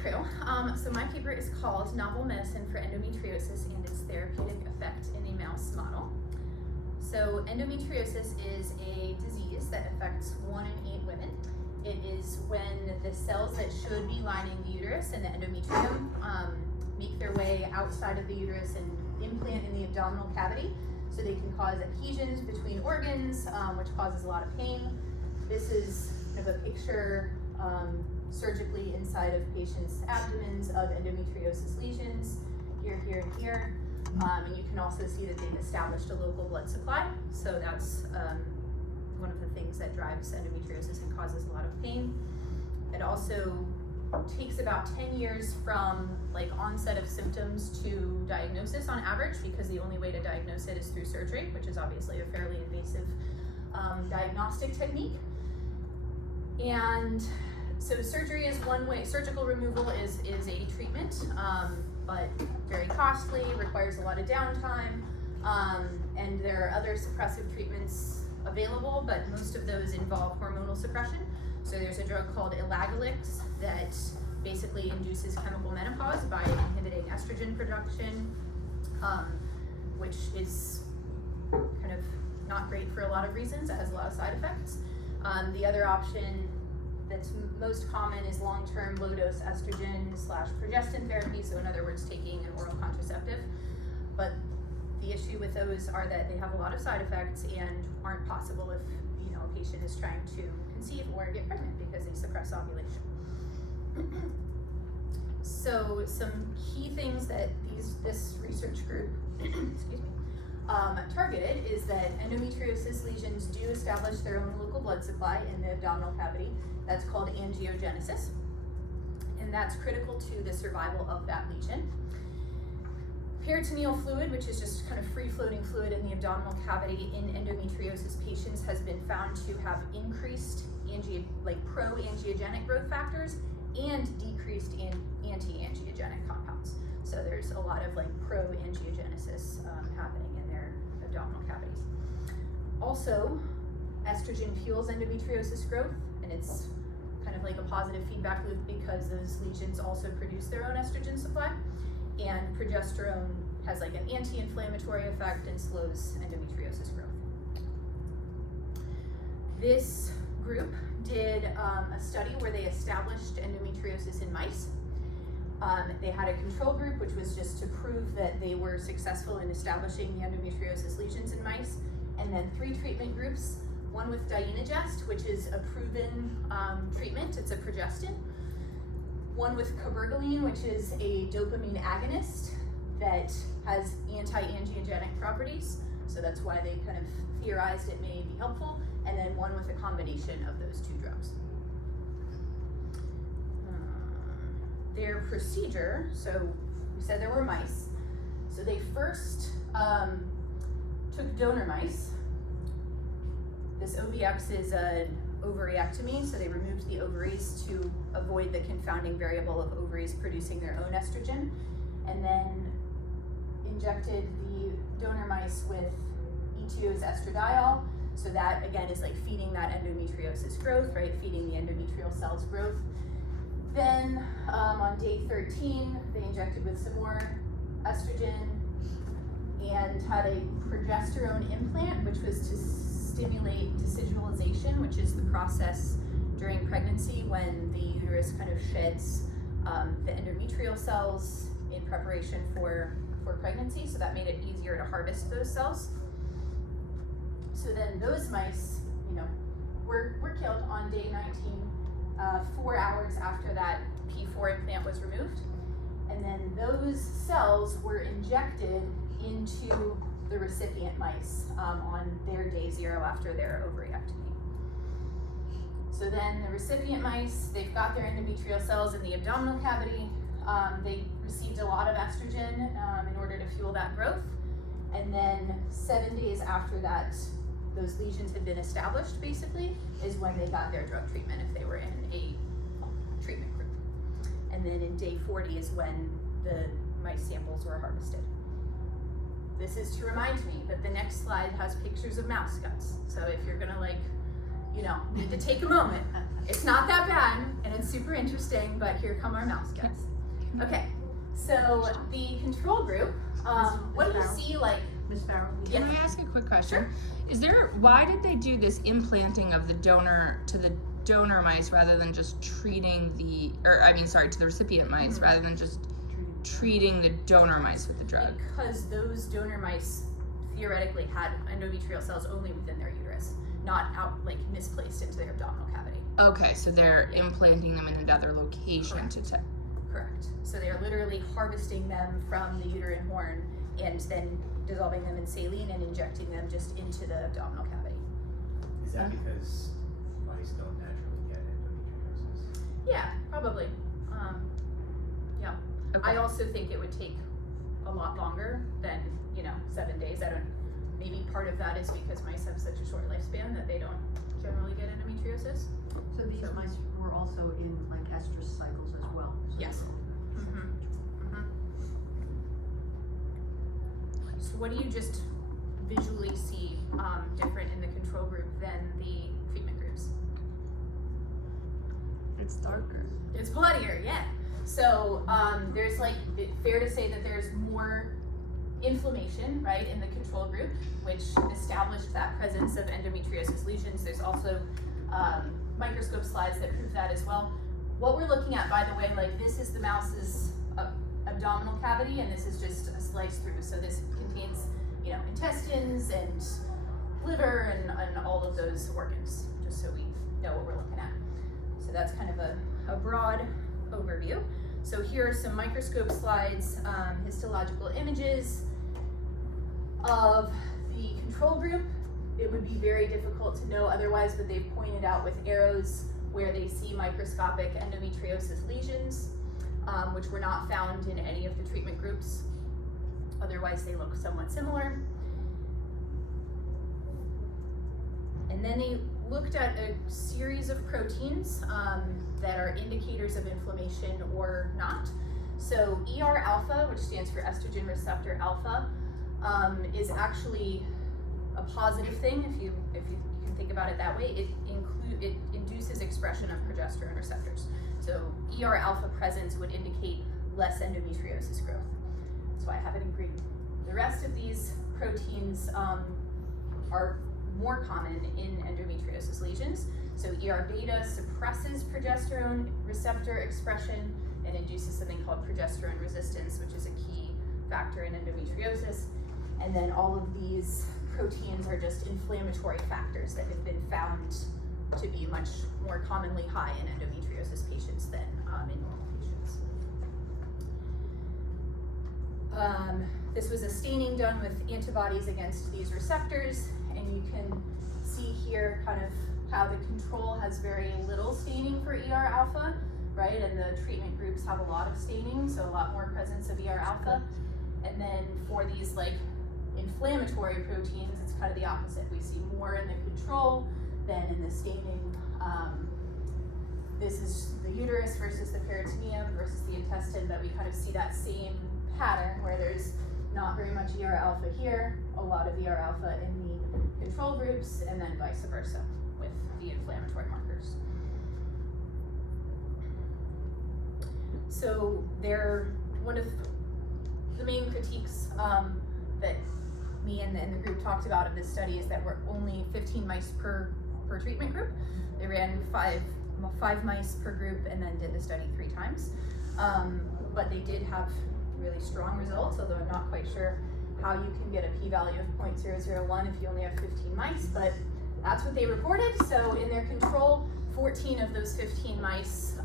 crew. So my paper is called Novel Medicine for Endometriosis and its Therapeutic Effect in a Mouse Model. So endometriosis is a disease that affects 1 in 8 women. It is when the cells that should be lining the uterus and the endometrium make their way outside of the uterus and implant in the abdominal cavity. So they can cause adhesions between organs, which causes a lot of pain. This is kind of a picture surgically inside of patients' abdomens of endometriosis lesions, here, here, and here. And you can also see that they've established a local blood supply. So that's one of the things that drives endometriosis and causes a lot of pain. It also takes about 10 years from like onset of symptoms to diagnosis on average, because the only way to diagnose it is through surgery, which is obviously a fairly invasive diagnostic technique. And so surgery is one way. Surgical removal is a treatment, but very costly, requires a lot of downtime, and there are other suppressive treatments available, but most of those involve hormonal suppression. So there's a drug called elagolix that basically induces chemical menopause by inhibiting estrogen production, which is kind of not great for a lot of reasons. It has a lot of side effects. The other option that's most common is long-term low-dose estrogen/progestin therapy, so in other words, taking an oral contraceptive. But the issue with those are that they have a lot of side effects and aren't possible if a patient is trying to conceive or get pregnant, because they suppress ovulation. So some key things that this research group excuse me, targeted is that endometriosis lesions do establish their own local blood supply in the abdominal cavity. That's called angiogenesis, and that's critical to the survival of that lesion. Peritoneal fluid, which is just kind of free-floating fluid in the abdominal cavity in endometriosis patients, has been found to have increased pro-angiogenic growth factors and decreased anti-angiogenic compounds. So there's a lot of pro-angiogenesis happening in their abdominal cavities. Also, estrogen fuels endometriosis growth, and it's kind of like a positive feedback loop because those lesions also produce their own estrogen supply. And progesterone has an anti-inflammatory effect and slows endometriosis growth. This group did a study where they established endometriosis in mice. They had a control group, which was just to prove that they were successful in establishing the endometriosis lesions in mice, and then 3 treatment groups, one with dienogest, which is a proven treatment, it's a progestin, one with cabergoline, which is a dopamine agonist that has anti-angiogenic properties, so that's why they kind of theorized it may be helpful, and then one with a combination of those 2 drugs. Their procedure, so we said there were mice, so they first took donor mice. This OVX is an ovaryectomy, so they removed the ovaries to avoid the confounding variable of ovaries producing their own estrogen, and then injected the donor mice with E2's estradiol. So that again is feeding that endometriosis growth, right? Feeding the endometrial cells growth. Then on day 13, they injected with some more estrogen and had a progesterone implant, which was to stimulate decidualization, which is the process during pregnancy when the uterus kind of sheds the endometrial cells in preparation for pregnancy. So that made it easier to harvest those cells. So then those mice, were killed on day 19, 4 hours after that P4 implant was removed. And then those cells were injected into the recipient mice on their day 0 after their ovaryectomy. So then the recipient mice, they've got their endometrial cells in the abdominal cavity. They received a lot of estrogen in order to fuel that growth. And then 7 days after that, those lesions had been established, basically, is when they got their drug treatment if they were in a treatment group. And then in day 40 is when the mice samples were harvested. This is to remind me that the next slide has pictures of mouse guts. So if you're gonna need to take a moment, it's not that bad, and it's super interesting, but here come our mouse guys. Okay, so the control group, what do you see like? Ms. Farrell? Can I ask a quick question? Sure. Why did they do this implanting of the donor to the donor mice rather than just treating to the recipient mice rather than just treating the donor mice with the drug? Because those donor mice theoretically had endometrial cells only within their uterus, not out like misplaced into their abdominal cavity. Okay, so they're implanting them in another location. Correct. Correct. So they're literally harvesting them from the uterine horn and then dissolving them in saline and injecting them just into the abdominal cavity. Is that because mice don't naturally get endometriosis? Yeah, probably. Yeah. Okay. I also think it would take a lot longer than 7 days. Maybe part of that is because mice have such a short lifespan that they don't generally get endometriosis. So these mice were also in like estrus cycles as well? Yes. So what do you just visually see different in the control group than the treatment groups? It's darker. It's bloodier, yeah. So there's fair to say that there's more inflammation, right, in the control group, which established that presence of endometriosis lesions. There's also microscope slides that prove that as well. What we're looking at, by the way, this is the mouse's abdominal cavity, and this is just a slice through. So this contains, intestines and liver and all of those organs, just so we know what we're looking at. So that's kind of a broad overview. So here are some microscope slides, histological images of the control group. It would be very difficult to know otherwise, but they've pointed out with arrows where they see microscopic endometriosis lesions, which were not found in any of the treatment groups. Otherwise, they look somewhat similar. And then they looked at a series of proteins that are indicators of inflammation or not. So ER alpha, which stands for estrogen receptor alpha, is actually a positive thing if you can think about it that way. It induces expression of progesterone receptors. So ER alpha presence would indicate less endometriosis growth. That's why I have it in green. The rest of these proteins are more common in endometriosis lesions. So ER beta suppresses progesterone receptor expression and induces something called progesterone resistance, which is a key factor in endometriosis. And then all of these proteins are just inflammatory factors that have been found to be much more commonly high in endometriosis patients than in normal patients. This was a staining done with antibodies against these receptors, and you can see here kind of how the control has very little staining for ER alpha, right? And the treatment groups have a lot of staining, so a lot more presence of ER alpha. And then for these inflammatory proteins, it's kind of the opposite. We see more in the control than in the staining. This is the uterus versus the peritoneum versus the intestine, but we kind of see that same pattern where there's not very much ER alpha here, a lot of ER alpha in the control groups, and then vice versa with the inflammatory markers. So one of the main critiques that me and the group talked about of this study is that we're only 15 mice per treatment group. They ran five mice per group and then did the study 3 times. But they did have really strong results, although I'm not quite sure how you can get a p-value of 0.001 if you only have 15 mice, but that's what they reported. So in their control, 14 of those 15 mice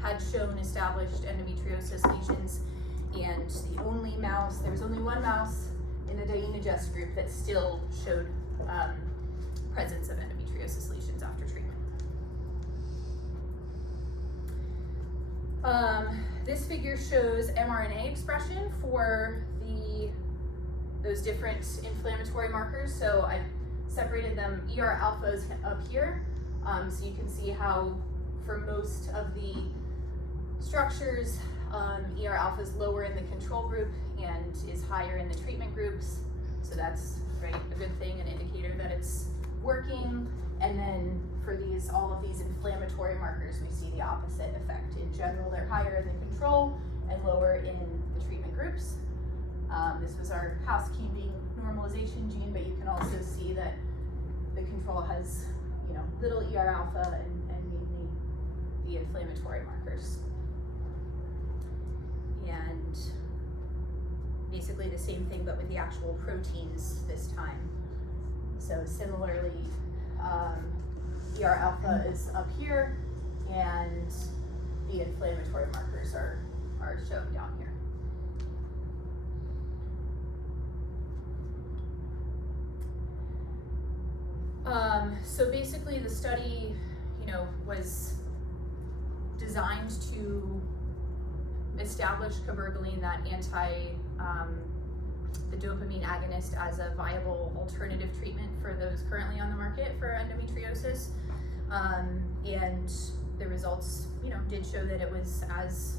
had shown established endometriosis lesions, and there was only one mouse in the Dienogest group that still showed presence of endometriosis lesions after treatment. This figure shows mRNA expression for those different inflammatory markers. So I separated them. ER alpha is up here, so you can see how for most of the structures, ER alpha is lower in the control group and is higher in the treatment groups. So that's a good thing, an indicator that it's working. And then for all of these inflammatory markers, we see the opposite effect. In general, they're higher than control and lower in the treatment groups. This was our housekeeping normalization gene, but you can also see that the control has, little ER alpha and mainly the inflammatory markers. And basically the same thing, but with the actual proteins this time. So similarly, ER alpha is up here, and the inflammatory markers are shown down here. So basically the study, was designed to establish cabergoline, that the dopamine agonist, as a viable alternative treatment for those currently on the market for endometriosis. And the results, did show that it was as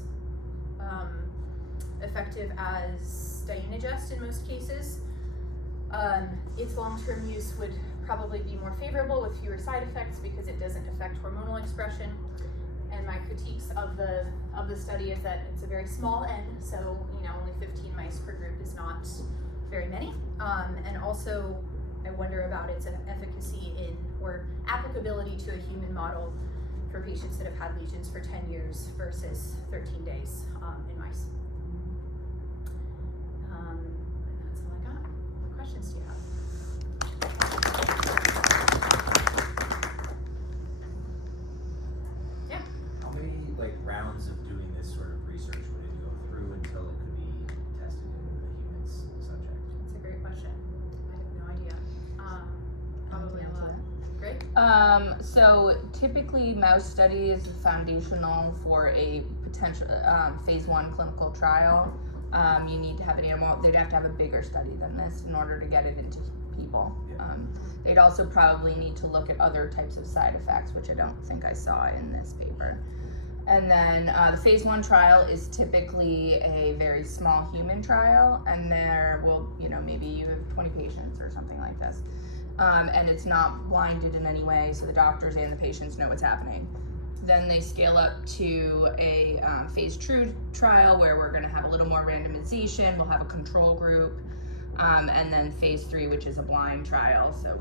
effective as Dianogest in most cases. Its long-term use would probably be more favorable with fewer side effects because it doesn't affect hormonal expression. And my critiques of the study is that it's a very small N, so only 15 mice per group is not very many. And also, I wonder about its efficacy or applicability to a human model for patients that have had lesions for 10 years versus 13 days in mice. And that's all I got. What questions do you have? Yeah. How many rounds of doing this sort of research would it go through until it could be tested in the human subject? That's a great question. I have no idea. Probably a lot. Great. So typically mouse study is foundational for a potential phase 1 clinical trial. You need to have an animal, they'd have to have a bigger study than this in order to get it into people. Yeah. They'd also probably need to look at other types of side effects, which I don't think I saw in this paper. And then the phase 1 trial is typically a very small human trial, and there will, maybe you have 20 patients or something like this. And it's not blinded in any way, so the doctors and the patients know what's happening. Then they scale up to a phase 2 trial where we're gonna have a little more randomization, we'll have a control group, and then phase 3, which is a blind trial, so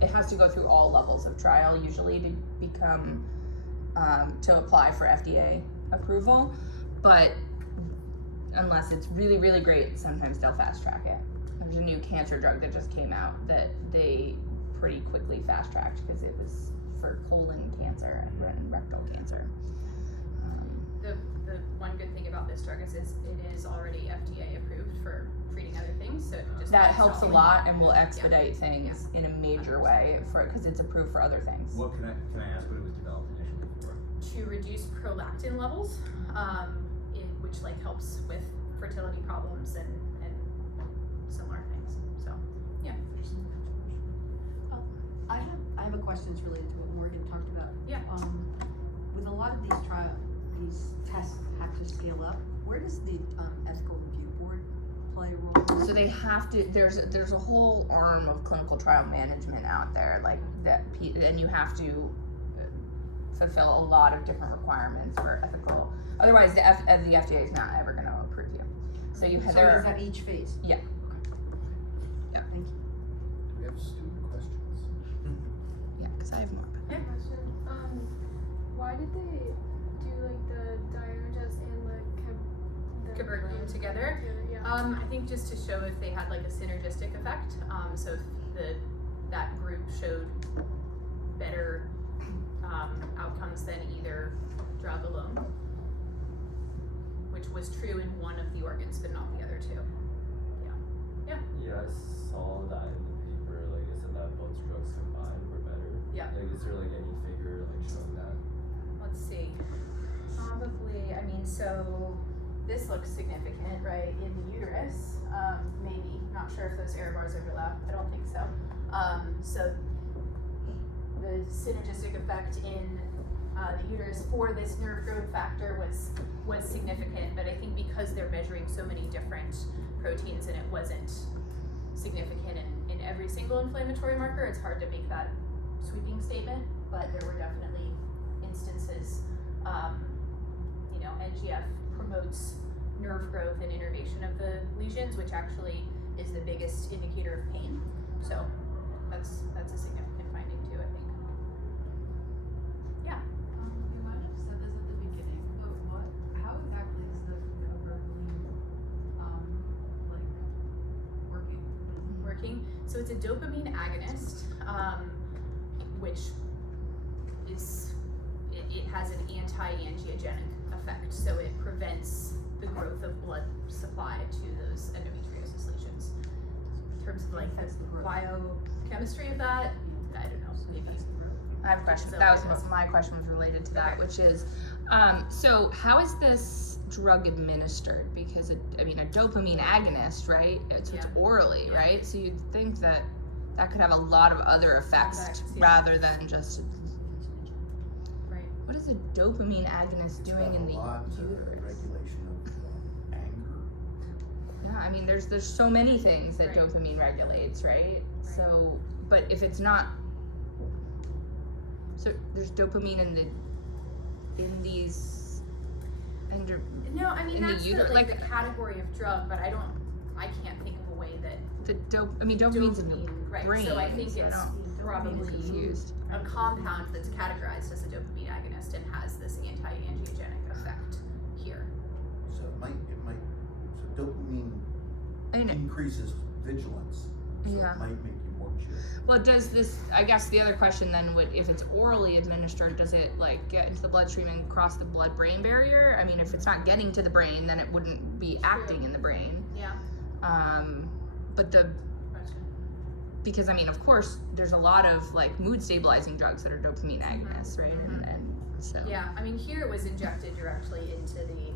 it has to go through all levels of trial usually to become, to apply for FDA approval, but unless it's really, really great, sometimes they'll fast track it. There's a new cancer drug that just came out that they pretty quickly fast tracked because it was for colon cancer and rectal cancer. The one good thing about this drug is it is already FDA approved for treating other things, so it just that helps a lot and will expedite things in a major way because it's approved for other things. What can I ask what it was developed initially for? To reduce prolactin levels, which helps with fertility problems and similar things. So, yeah. I have a question that's related to what Morgan talked about. Yeah. With a lot of these tests have to scale up. Where does the ethical review board play a role? So they have to. There's a whole arm of clinical trial management out there and you have to fulfill a lot of different requirements for ethical. Otherwise, the FDA is not ever going to approve you. So you have. So is that each phase? Yeah. Okay. Yeah. Thank you. Do we have student questions? Yeah, because I have more. Yeah. Question. Why did they do the Dianogest and the Cabergoline together? Yeah. I think just to show if they had a synergistic effect. So if that group showed better outcomes than either drug alone, which was true in one of the organs but not the other two. Yeah, I saw that in the paper. It said that both drugs combined were better. Yeah. Is there any figure showing that? Let's see. Probably, so this looks significant, right, in the uterus. Maybe, not sure if those error bars overlap. I don't think so. So the synergistic effect in the uterus for this nerve growth factor was significant, but I think because they're measuring so many different proteins and it wasn't significant in every single inflammatory marker. It's hard to make that sweeping statement, but there were definitely instances. NGF promotes nerve growth and innervation of the lesions, which actually is the biggest indicator of pain. So that's a significant finding too, I think. Yeah. You might have said this at the beginning, but how exactly is the cabergoline, working? So it's a dopamine agonist, which is, it has an anti-angiogenic effect. So it prevents the growth of blood supply to those endometriosis lesions. In terms of like the biochemistry of that, I don't know, maybe. I have a question. So That was my question was related to that, Okay. which is, so how is this drug administered? Because a dopamine agonist, right? It's Yeah. orally, Yeah. right? So you'd think that could have a lot of other effects Effects, yeah. rather than just. Right. What is a dopamine agonist doing in the It's got a lot to uterus? regulation of anger. Yeah, there's so many things that Right. dopamine regulates, right? So, but if it's not, so there's dopamine in these, No, I mean In the that's uterus, the, like- the category of drug, but I can't think of a way that dopamine's in the dopamine, right? brain. So I think so it's I'm probably confused. a compound that's categorized as a dopamine agonist and has this anti-angiogenic effect here. So so dopamine I know. increases vigilance. So Yeah. it might make you more chill. Well, does this? I guess the other question then would, if it's orally administered, does it get into the bloodstream and cross the blood-brain barrier? If it's not getting to the brain, then it wouldn't be acting in the brain. Yeah. But Question. because of course, there's a lot of mood stabilizing drugs that are dopamine agonists, right? Mhm. And so. Yeah, here it was injected directly into the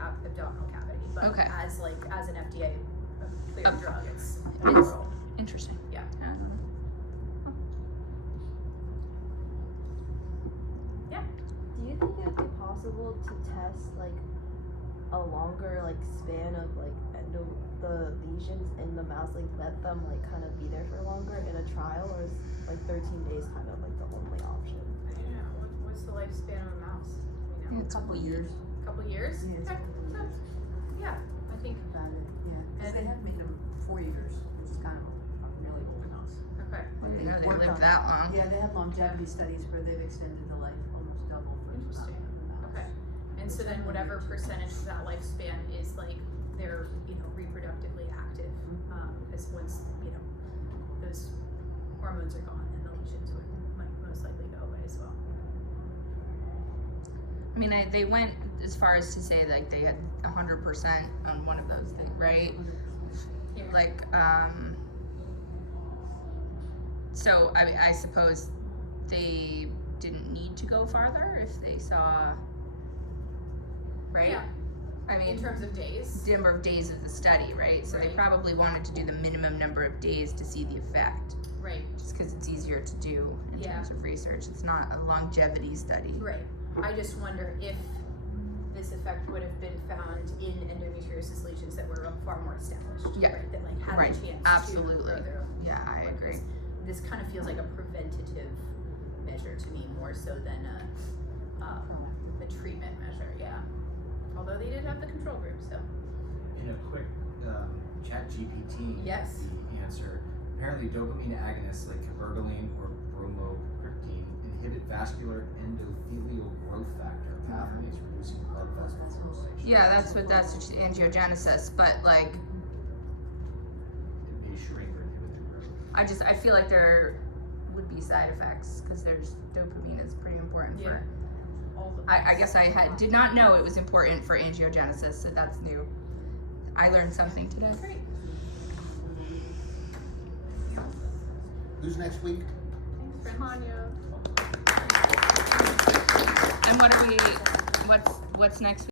abdominal cavity, but Okay. as an FDA cleared drug, it's It's- oral. Interesting. Yeah. I don't know. Do you think it would be possible to test a longer span of the lesions in the mouse, let them kind of be there for longer in a trial, or is 13 days kind of the only option? I don't know, what's the lifespan of a mouse? Do we know? It's a couple years. A couple years? Yeah, it's a Okay. couple So, years. yeah, I think, Because they have made them 4 years, which is kind of a really old mouse. okay, I didn't know they worked lived on that long. Yeah, they have longevity studies where they've extended the life almost double for Interesting. the mouse. okay. And so then whatever percentage of that lifespan is they're, reproductively active, because once, those hormones are gone, then the lesions would most likely go away as well. They went as far as to say they had 100% on one of those things, right? Yeah. So I suppose they didn't need to go farther if they saw, right? Yeah, in terms of days. Number of days of the study, right? So they Right. probably wanted to do the minimum number of days to see the effect, Right, just because it's easier to do in Yeah. terms of research. It's not a longevity study. right. I just wonder if this effect would have been found in endometriosis lesions that were far more established, Yeah. right? That had Right. a chance Absolutely. to grow their Yeah, I agree. This kind of feels like a preventative measure to me more so than a treatment measure, yeah. Although they did have the control group, so. In a quick ChatGPT, Yes. the answer, apparently dopamine agonists like cabergoline or bromocriptine inhibit vascular endothelial growth factor pathways, reducing blood vessel dilation. Yeah, that's what angiogenesis, but It may shrink or inhibit the growth. I feel like there would be side effects because dopamine is pretty important Yeah. for. All the I guess I did not know it was important for angiogenesis, so that's new. I learned something today. Great. Who's next week? Thanks, friend. Tanya. And what's next week?